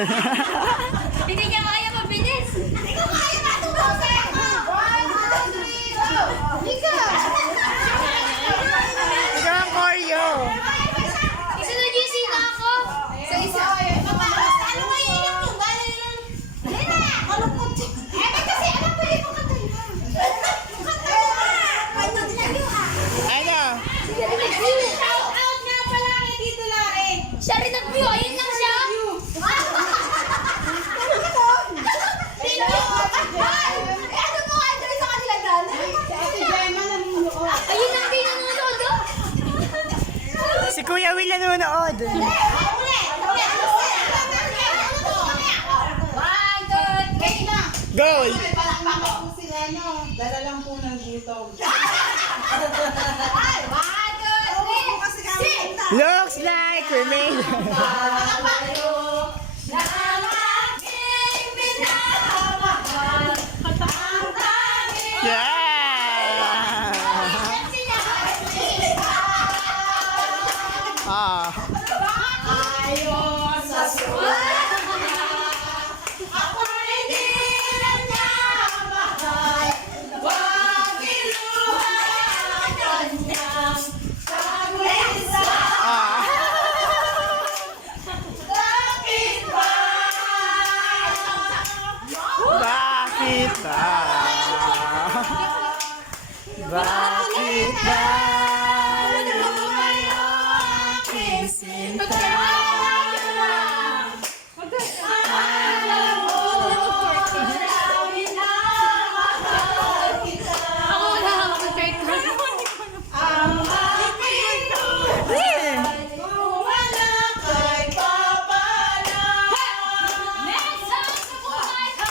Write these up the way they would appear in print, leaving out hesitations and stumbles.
Hindi niya kaya mabilis. Hindi ko kaya matutusin. 1, 2, 3, go! Mika! Ikaw ang choreo. Isa na GC na ako. Sa isa. Ano nga yun yung galing nun? Halina! Malungkot siya. Kasi alam ko yung kanta yun. Kanta mo nga! Kanta din lang yun Ano? Shout out nga pala kay Tito Lare. Siya rin nag-view. Ayun lang siya. Ano mo nga sa kanila galing? Ayun ang di nanonood. Si Kuya Will nanonood. Go! Palakpakan po sila, no? Dala lang po ng gutom. Looks like we made Yeah! Ah. Ah. Bakit ba? Bakit ba? Lumayo aking sinta? Ako wala ako mag-try ko. Next song sa buhay ko.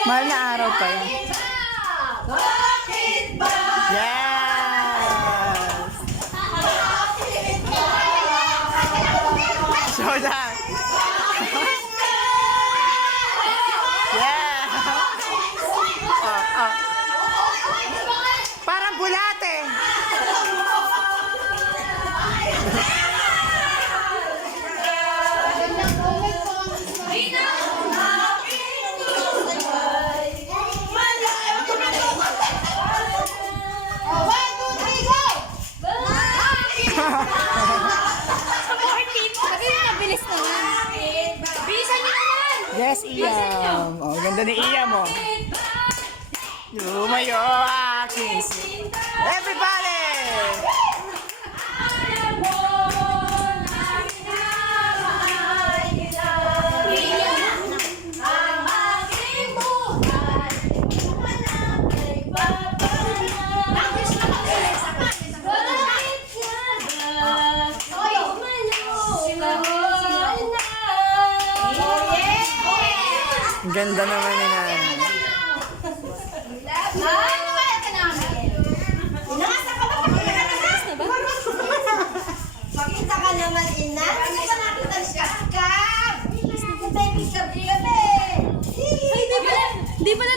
Mahal na araw pa yan. Yes! So that. Yeah! Parang bulate. Mabilis naman. Bilisan niyo naman. Yes, Iyam. Oh, ganda ni Iyam, oh. Lumayo aking sinta. Everybody! Ang ganda naman ni Nanay. Pakita ka naman, ina. Hindi pa nakita siya. Kab! Hindi pa nakita siya. Kab! Di pala